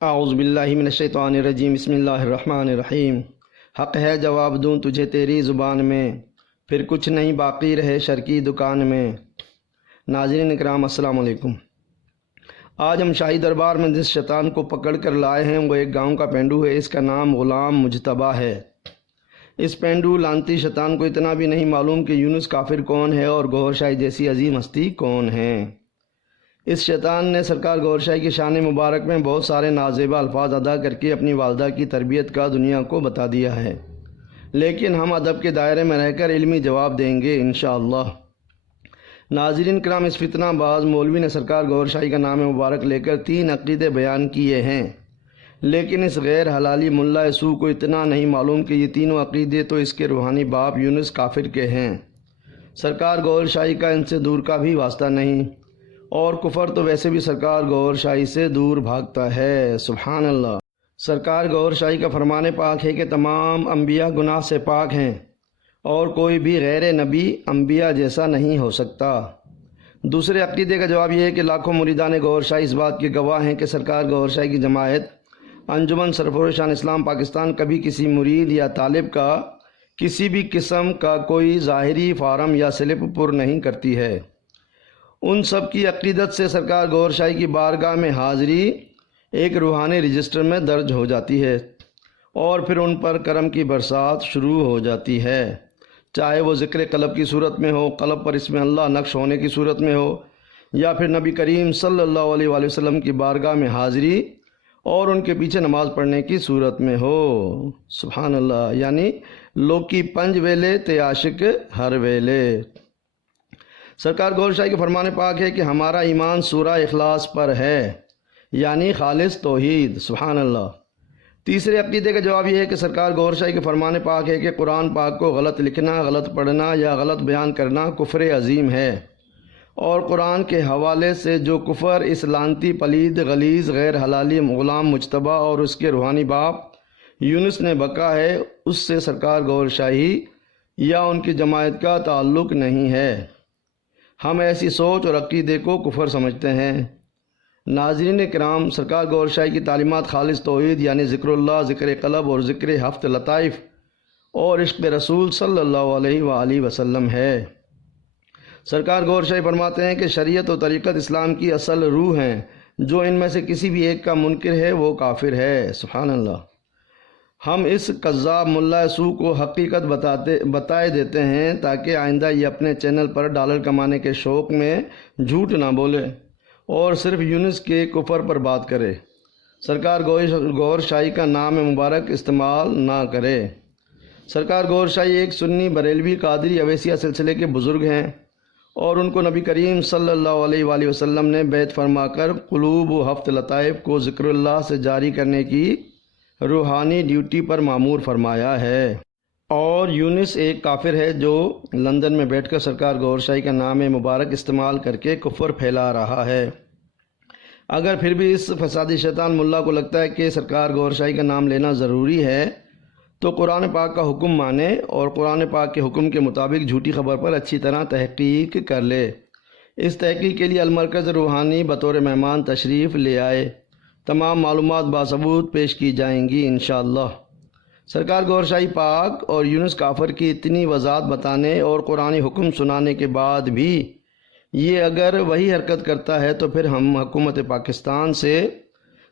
اعوذ باللہ من الشیطان الرجیم، بسم اللہ الرحمن الرحیم۔ حق ہے جواب دوں تجھے تیری زبان میں، پھر کچھ نہیں باقی رہے شر کی دکان میں۔ ناظرین اکرام السلام علیکم۔ آج ہم شاہی دربار میں جس شیطان کو پکڑ کر لائے ہیں وہ ایک گاؤں کا پینڈو ہے۔ اس کا نام غلام مجتبیٰ ہے۔ اس پینڈو لانتی شیطان کو اتنا بھی نہیں معلوم کہ یونس کافر کون ہے اور گوھر شاہی جیسی عظیم ہستی کون ہے۔ اس شیطان نے سرکار گوھر شاہی کی شان مبارک میں بہت سارے نازیبہ الفاظ ادا کر کے اپنی والدہ کی تربیت کا دنیا کو بتا دیا ہے، لیکن ہم ادب کے دائرے میں رہ کر علمی جواب دیں گے انشاءاللہ۔ ناظرین کرام، اس فتنہ باز مولوی نے سرکار گوھر شاہی کا نام مبارک لے کر 3 عقیدے بیان کیے ہیں، لیکن اس غیر حلالی ملا سو کو اتنا نہیں معلوم کہ یہ تینوں عقیدے تو اس کے روحانی باپ یونس کافر کے ہیں۔ سرکار گوھر شاہی کا ان سے دور کا بھی واسطہ نہیں، اور کفر تو ویسے بھی سرکار گوھر شاہی سے دور بھاگتا ہے۔ سبحان اللہ۔ سرکار گوھر شاہی کا فرمان پاک ہے کہ تمام انبیاء گناہ سے پاک ہیں اور کوئی بھی غیر نبی انبیاء جیسا نہیں ہو سکتا۔ دوسرے عقیدے کا جواب یہ ہے کہ لاکھوں مریدان گوھر شاہی اس بات کے گواہ ہیں کہ سرکار گوھر شاہی کی جماعت انجمن سرفروشان اسلام پاکستان کبھی کسی مرید یا طالب کا کسی بھی قسم کا کوئی ظاہری فارم یا سلپ پر نہیں کرتی ہے۔ ان سب کی عقیدت سے سرکار گوھر شاہی کی بارگاہ میں حاضری ایک روحانی رجسٹر میں درج ہو جاتی ہے اور پھر ان پر کرم کی برسات شروع ہو جاتی ہے، چاہے وہ ذکر قلب کی صورت میں ہو، قلب پر اسم اللہ نقش ہونے کی صورت میں ہو، یا پھر نبی کریم صلی اللہ علیہ وآلہ وسلم کی بارگاہ میں حاضری اور ان کے پیچھے نماز پڑھنے کی صورت میں ہو۔ سبحان اللہ۔ یعنی لوکی پنج ویلے تے عاشق ہر ویلے۔ سرکار گوھر شاہی کے فرمان پاک ہے کہ ہمارا ایمان سورہ اخلاص پر ہے، یعنی خالص توحید۔ سبحان اللہ۔ تیسرے عقیدے کا جواب یہ ہے کہ سرکار گوھر شاہی کے فرمان پاک ہے کہ قرآن پاک کو غلط لکھنا، غلط پڑھنا یا غلط بیان کرنا کفر عظیم ہے، اور قرآن کے حوالے سے جو کفر اس لعنتی پلید غلیظ غیر حلالی غلام مجتبیٰ اور اس کے روحانی باپ یونس نے بکا ہے، اس سے سرکار گوھر شاہی یا ان کی جماعت کا تعلق نہیں ہے۔ ہم ایسی سوچ اور عقیدے کو کفر سمجھتے ہیں۔ ناظرین کرام، سرکار گوھر شاہی کی تعلیمات خالص توحید یعنی ذکر اللہ، ذکر قلب اور ذکر ہفت لطائف اور عشق رسول صلی اللہ علیہ وآلہ وسلم ہے۔ سرکار گوھر شاہی فرماتے ہیں کہ شریعت و طریقت اسلام کی اصل روح ہیں، جو ان میں سے کسی بھی ایک کا منکر ہے وہ کافر ہے۔ سبحان اللہ۔ ہم اس کذاب ملا سو کو حقیقت بتائے دیتے ہیں تاکہ آئندہ یہ اپنے چینل پر ڈالر کمانے کے شوق میں جھوٹ نہ بولے اور صرف یونس کے کفر پر بات کرے، سرکار گوھر شاہی کا نام مبارک استعمال نہ کرے۔ سرکار گوھر شاہی ایک سنی بریلوی قادری اویسیہ سلسلے کے بزرگ ہیں، اور ان کو نبی کریم صلی اللہ علیہ وآلہ وسلم نے بیعت فرما کر قلوب و ہفت لطائف کو ذکر اللہ سے جاری کرنے کی روحانی ڈیوٹی پر مامور فرمایا ہے۔ اور یونس ایک کافر ہے جو لندن میں بیٹھ کر سرکار گوھر شاہی کا نام مبارک استعمال کر کے کفر پھیلا رہا ہے۔ اگر پھر بھی اس فسادی شیطان ملا کو لگتا ہے کہ سرکار گوھر شاہی کا نام لینا ضروری ہے تو قرآن پاک کا حکم مانے اور قرآن پاک کے حکم کے مطابق جھوٹی خبر پر اچھی طرح تحقیق کر لے۔ اس تحقیق کے لیے المرکز روحانی بطور مہمان تشریف لے آئے، تمام معلومات باثبوت پیش کی جائیں گی انشاءاللہ۔ سرکار گوھر شاہی پاک اور یونس کافر کی اتنی وضاحت بتانے اور قرآنی حکم سنانے کے بعد بھی یہ اگر وہی حرکت کرتا ہے تو پھر ہم حکومت پاکستان سے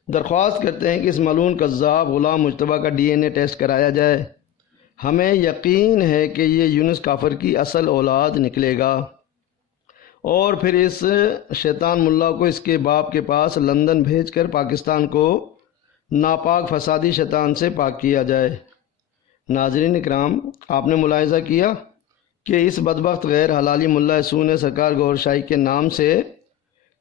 درخواست کرتے ہیں کہ اس ملعون کذاب غلام مجتبیٰ کا DNA ٹیسٹ کرایا جائے۔ ہمیں یقین ہے کہ یہ یونس کافر کی اصل اولاد نکلے گا، اور پھر اس شیطان ملا کو اس کے باپ کے پاس لندن بھیج کر پاکستان کو ناپاک فسادی شیطان سے پاک کیا جائے۔ ناظرین اکرام، آپ نے ملاحظہ کیا کہ اس بدبخت غیر حلالی ملا سو نے سرکار گوھر شاہی کے نام سے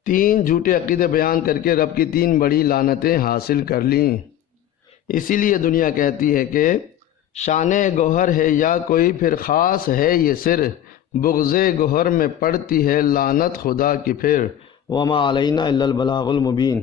3 جھوٹے عقیدے بیان کر کے رب کی 3 بڑی لعنتیں حاصل کر لیں۔ اسی لیے دنیا کہتی ہے کہ شان گوہر ہے یا کوئی پھر خاص ہے یہ سر، بغض گوہر میں پڑتی ہے لعنت خدا کی پھر، وما علینا الا البلاغ المبین۔